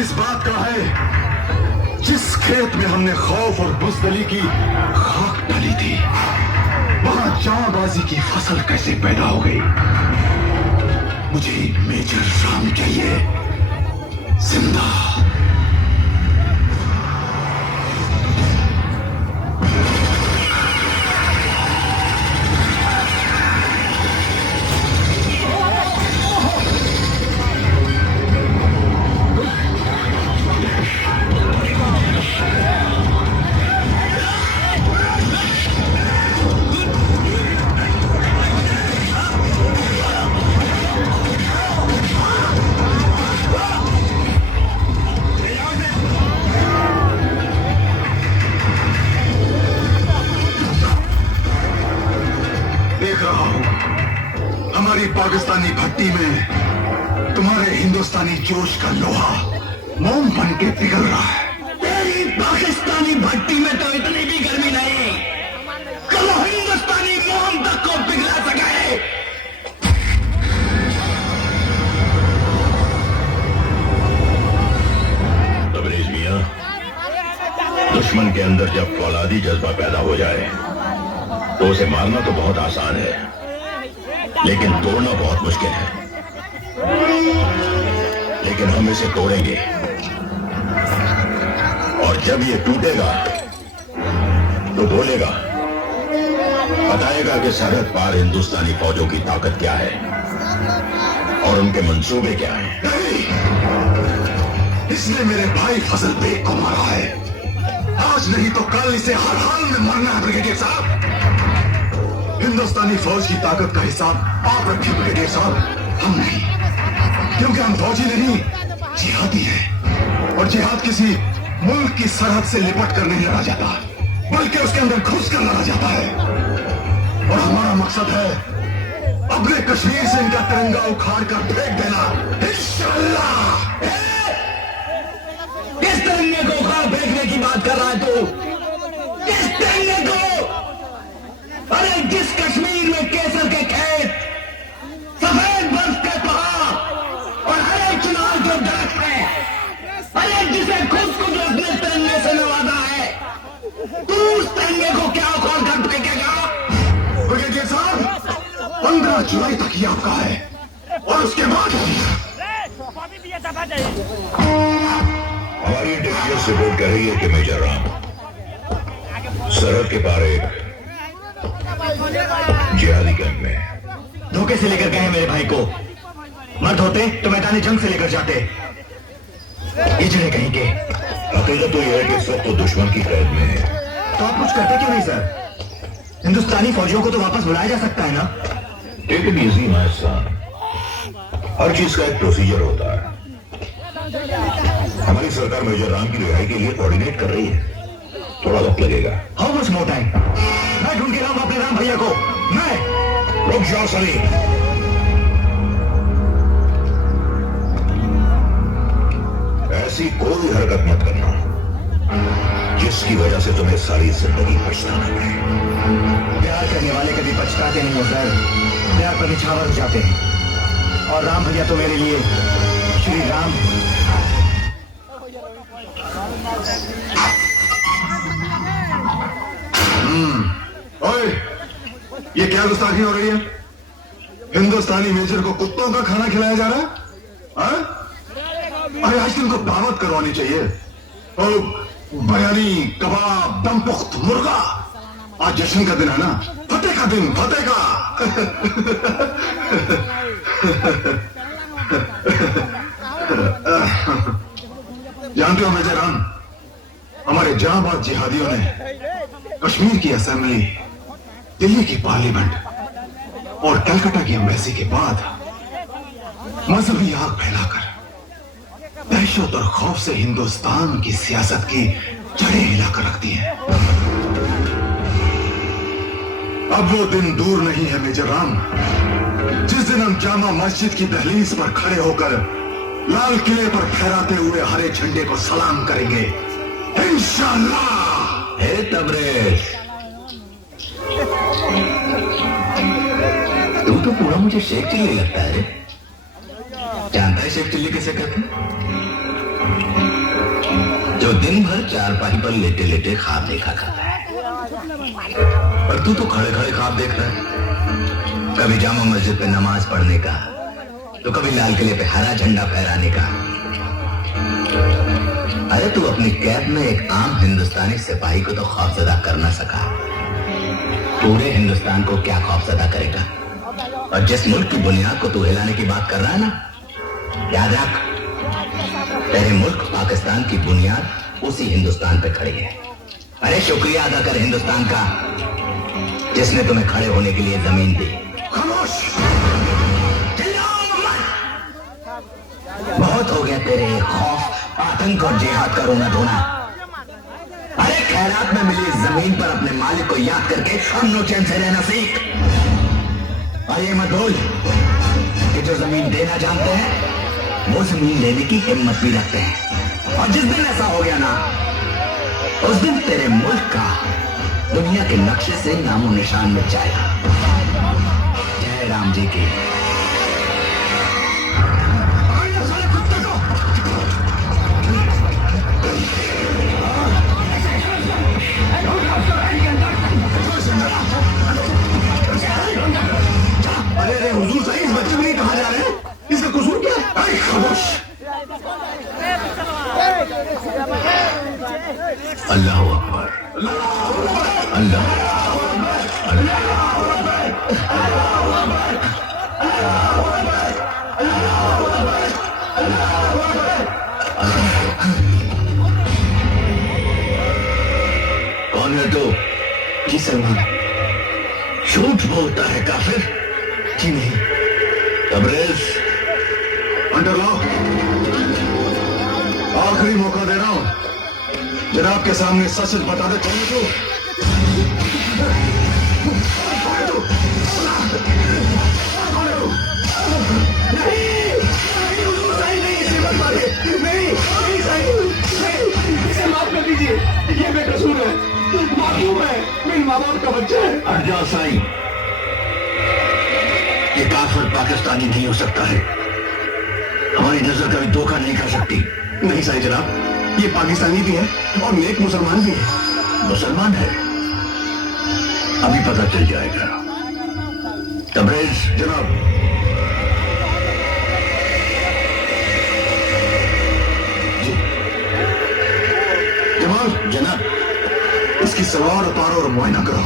इस बात का है, जिस खेत में हमने खौफ और बुज़दिली की खाक डाली थी, वहां जांबाजी की फसल कैसे पैदा हो गई। मुझे मेजर राम चाहिए, जिंदा। हमारी पाकिस्तानी भट्टी में तुम्हारे हिंदुस्तानी जोश का लोहा मोम बन के पिघल रहा है। तेरी पाकिस्तानी भट्टी में तो इतनी भी गर्मी नहीं कि वो हिंदुस्तानी मोम तक को पिघला सके। तबरेज मियां, दुश्मन के अंदर जब फौलादी जज्बा पैदा हो जाए तो उसे मारना तो बहुत आसान है, लेकिन तोड़ना बहुत मुश्किल है। लेकिन हम इसे तोड़ेंगे, और जब ये टूटेगा तो बोलेगा, बताएगा कि सरहद पार हिंदुस्तानी फौजों की ताकत क्या है और उनके मंसूबे क्या हैं। नहीं, इसने मेरे भाई फजल बेग को मारा है। आज नहीं तो कल इसे हर हाल में मरना है ब्रिगेडियर साहब। हिंदुस्तानी फौज की ताकत का हिसाब आप रखिए ब्रिगेडियर साहब, हम नहीं, क्योंकि हम फौजी नहीं, जिहादी हैं। और जिहाद किसी मुल्क की सरहद से लिपट कर नहीं लड़ा जाता, बल्कि उसके अंदर घुस कर लड़ा जाता है। और हमारा मकसद है अपने कश्मीर से इनका तिरंगा उखाड़ कर फेंक देना, इंशाअल्लाह। किस तिरंगे को उखाड़ फेंकने की बात कर रहा है तू? किस तिरंगे को? अरे जिस कश्मीर में केसर के खेत, सफेद बर्फ के पहाड़ और हरे चुनार के दरख्त है, अरे जिसे खुद को जो अपने तिरंगे से नवाजा है, तू उस तिरंगे को क्या उखाड़ कर फेंकेगा? ब्रिगेडियर साहब, 15 जुलाई तक ही आपका है, और उसके बाद हमारी इंटेलिजेंस रिपोर्ट कह रही है कि मेजर राम सरहद के पार एक जिहादी कैंप में धोखे से लेकर गए हैं मेरे भाई को। मर्द होते तो मैदानी जंग से लेकर जाते। इजड़े कहीं के। हकीकत तो यह है कि इस वक्त तो दुश्मन की कैद में है। तो आप कुछ करते क्यों नहीं सर? हिंदुस्तानी फौजियों को तो वापस बुलाया जा सकता है ना? Take it easy my son, हर चीज का एक प्रोसीजर होता है। हमारी सरकार मेजर राम की रिहाई के लिए कोऑर्डिनेट कर रही है, थोड़ा वक्त लगेगा। How much more time? मैं ढूंढ के लाऊंगा अपने राम भैया को। मैं रुक जाओ सलीम, ऐसी कोई हरकत मत करना जिसकी वजह से तुम्हें सारी जिंदगी पछताना पड़े। प्यार करने वाले कभी पछताते नहीं हो सर, प्यार पर निछावर हो जाते हैं। और राम भैया तो मेरे लिए श्री राम। ओए, ये क्या गुस्ताखी हो रही है? हिंदुस्तानी मेजर को कुत्तों का खाना खिलाया जा रहा है? अरे आज तुमको दावत करवानी चाहिए। और बयानी, कबाब, दम पुख्त मुर्गा। आज जश्न का दिन है ना, फतेह का दिन, फतेह का। जानते हो मेजर राम, हमारे जांबाज जिहादियों ने कश्मीर की असेंबली, दिल्ली की पार्लियामेंट और कलकत्ता की एम्बेसी के बाद मजहबी आग फैलाकर दहशत और खौफ से हिंदुस्तान की सियासत की जड़ें हिलाकर रख दी हैं। अब वो दिन दूर नहीं है मेजर राम, जिस दिन हम जामा मस्जिद की दहलीज पर खड़े होकर लाल किले पर फहराते हुए हरे झंडे को सलाम करेंगे, इंशाअल्लाह। हे तबरेज, तू तो पूरा मुझे शेख चिल्ली लगता है रे। जानता है शेख चिल्ली कैसे कहते हैं? जो दिन भर चारपाई पर लेटे लेटे ख्वाब देखा करता है, और तू तो खड़े खड़े ख्वाब देख रहा है। कभी जामा मस्जिद पे नमाज पढ़ने का, तो कभी लाल किले पे हरा झंडा फहराने का। अरे तू अपनी कैब में एक आम हिंदुस्तानी सिपाही को तो खौफजदा कर ना सका, पूरे हिंदुस्तान को क्या खौफजदा करेगा। और जिस मुल्क की बुनियाद को तू हिलाने की बात कर रहा है ना, याद रख, तेरे मुल्क पाकिस्तान की बुनियाद उसी हिंदुस्तान पे खड़ी है। अरे शुक्रिया अदा कर हिंदुस्तान का, जिसने तुम्हें खड़े होने के लिए जमीन दी। खामोश। बहुत हो गया तेरे खौफ, आतंक और जिहाद का रोना धोना। अरे खैरात में मिली जमीन पर अपने मालिक को याद करके अमन चैन से रहना सीख। और ये मत भूल कि जो जमीन देना जानते हैं वो जमीन लेने की हिम्मत भी रखते हैं। और जिस दिन ऐसा हो गया ना, उस दिन तेरे मुल्क का दुनिया के नक्शे से नामो निशान मिट जाएगा। जय राम जी की। अरे हुजूर साईं, इस बच्चे को नहीं कहा जा रहे हैं, इसका कसूर क्या है? अरे खामोश। अल्लाह अकबर, अल्लाह कौन है तू? जी सलमान। झूठ बोलता है काफिर? जी नहीं। तबरेज, अंडर लाओ। आखिरी मौका दे रहा हूं, जनाब के सामने सच सच बता दे। कौन है तू? इसे माफ कर दीजिए, ये बेकसूर है, मासूम है, मेरे माँ बाप का बच्चा है। अर्जा साईं, ये काफिर पाकिस्तानी नहीं हो सकता है, हमारी नजर कभी धोखा नहीं कर सकती। नहीं साईं जनाब, ये पाकिस्तानी भी है और नेक मुसलमान भी है। मुसलमान है? अभी पता चल जाएगा। तबरेज, जनाब। जी जमाल, जनाब। इसकी सलवार उतारो और मुआयना करो।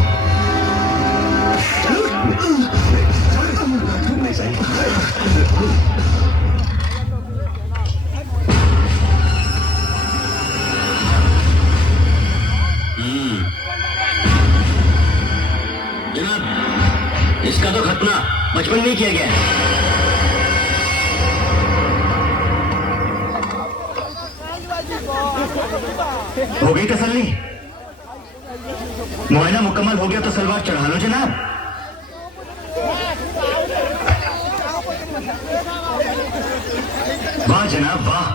नहीं साईं। जनाब, इसका तो खतना बचपन में किया गया है। हो गई तसल्ली? मुआयना मुकम्मल हो गया तो सलवार चढ़ा लो जनाब। वाह जनाब वाह,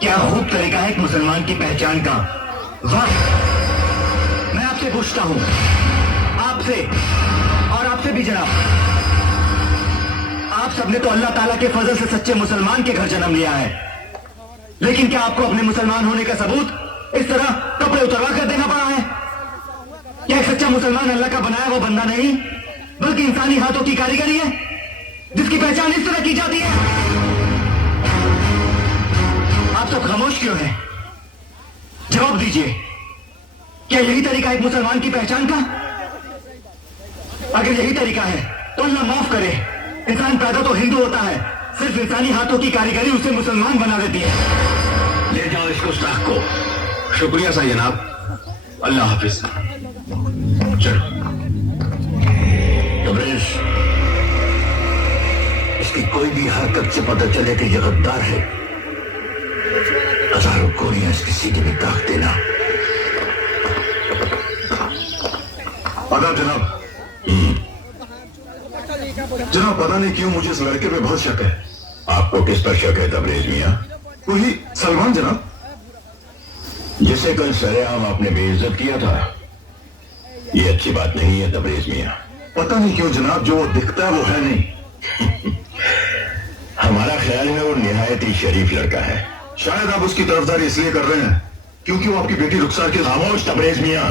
क्या खूब तरीका है एक मुसलमान की पहचान का। वाह, मैं आपसे पूछता हूं, आपसे और आपसे भी जनाब, आप सबने तो अल्लाह ताला के फजल से सच्चे मुसलमान के घर जन्म लिया है, लेकिन क्या आपको अपने मुसलमान होने का सबूत इस तरह कपड़े उतरवा कर देना पड़ा है? क्या एक सच्चा मुसलमान अल्लाह का बनाया वो बंदा नहीं, बल्कि इंसानी हाथों की कारीगरी है, जिसकी पहचान इस तरह की जाती है? आप सब खामोश क्यों हैं? जवाब दीजिए, क्या यही तरीका है एक मुसलमान की पहचान का? अगर यही तरीका है तो अल्लाह माफ करे, इंसान पैदा तो हिंदू होता है, सिर्फ इंसानी हाथों की कारीगरी उसे मुसलमान बना देती है। ले जाओ इसको गुस्ताख को। शुक्रिया साईं जनाब। अल्लाह हाफिज। चलो तबरेज, इसकी कोई भी हरकत से पता चले कि यह गद्दार है, हजारों गोलियां इसकी सीने में दाग देना। आदाब जनाब। जनाब, पता नहीं क्यों मुझे इस लड़के पे बहुत शक है। आपको किस पर शक है तबरेज मियां? वही सलमान जनाब, जिसे कल सरेआम आपने बेइज्जत किया था। ये अच्छी बात नहीं है तबरेज मियां। पता नहीं क्यों जनाब, जो वो दिखता है वो है नहीं। हमारा ख्याल है वो निहायत ही शरीफ लड़का है। शायद आप उसकी तरफदारी इसलिए कर रहे हैं क्योंकि वो आपकी बेटी रुखसार के खामोश तबरेज मियां।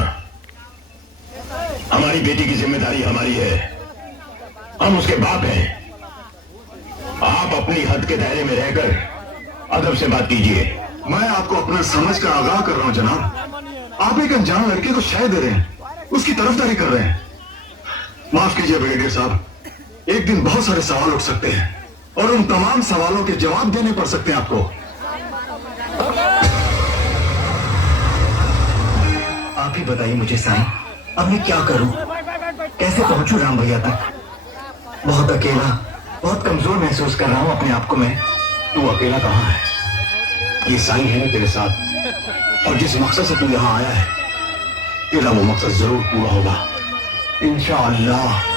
हमारी बेटी की जिम्मेदारी हमारी है, हम उसके बाप हैं। आप अपनी हद के दायरे में रहकर अदब से बात कीजिए। मैं आपको अपना समझ कर आगाह कर रहा हूं जनाब। आप एक अनजान लड़के को शय दे रहे हैं, उसकी तरफदारी कर रहे हैं। माफ कीजिए ब्रिगेडियर साहब, एक दिन बहुत सारे सवाल उठ सकते हैं और उन तमाम सवालों के जवाब देने पड़ सकते हैं आपको। आप ही बताइए मुझे साईं, अब मैं क्या करूं? कैसे पहुंचूं राम भैया तक? बहुत अकेला, बहुत कमजोर महसूस कर रहा हूं अपने आप को मैं। तू अकेला कहाँ है? ये साईं है ना तेरे साथ, और जिस मकसद से तू यहां आया है तेरा वो मकसद जरूर पूरा होगा इंशाअल्लाह।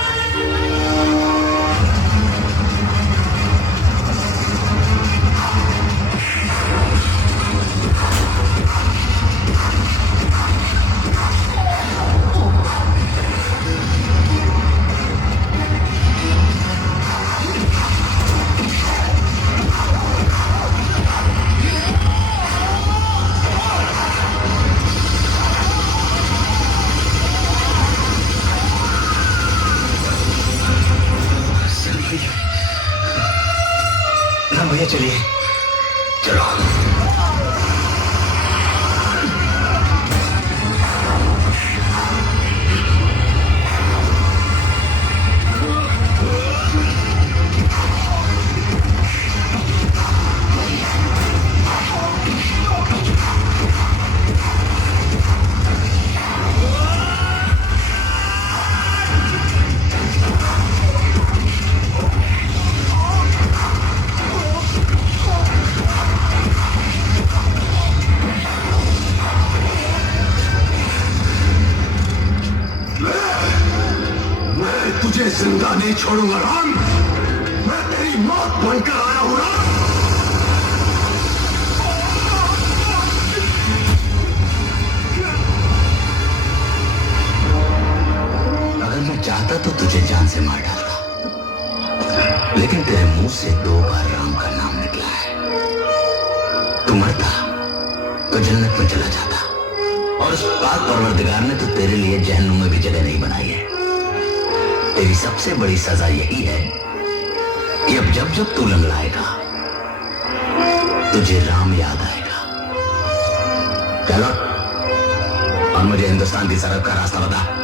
राम भैया चलिए। चलो। तुझे जिंदा नहीं छोड़ूंगा राम, मैं तेरी मौत बनकर आया हूं राम। अगर मैं चाहता तो तुझे जान से मार डालता, लेकिन तेरे मुंह से 2 बार राम का नाम निकला है। तू मरता तो जन्नत में चला जाता, और उस पाक परवरदिगार ने तो तेरे लिए जहन्नुम में भी जगह नहीं बनाई है। तेरी सबसे बड़ी सजा यही है कि अब जब जब तू लंगड़ाएगा तुझे राम याद आएगा। चलो, और मुझे हिंदुस्तान की सरहद का रास्ता बता।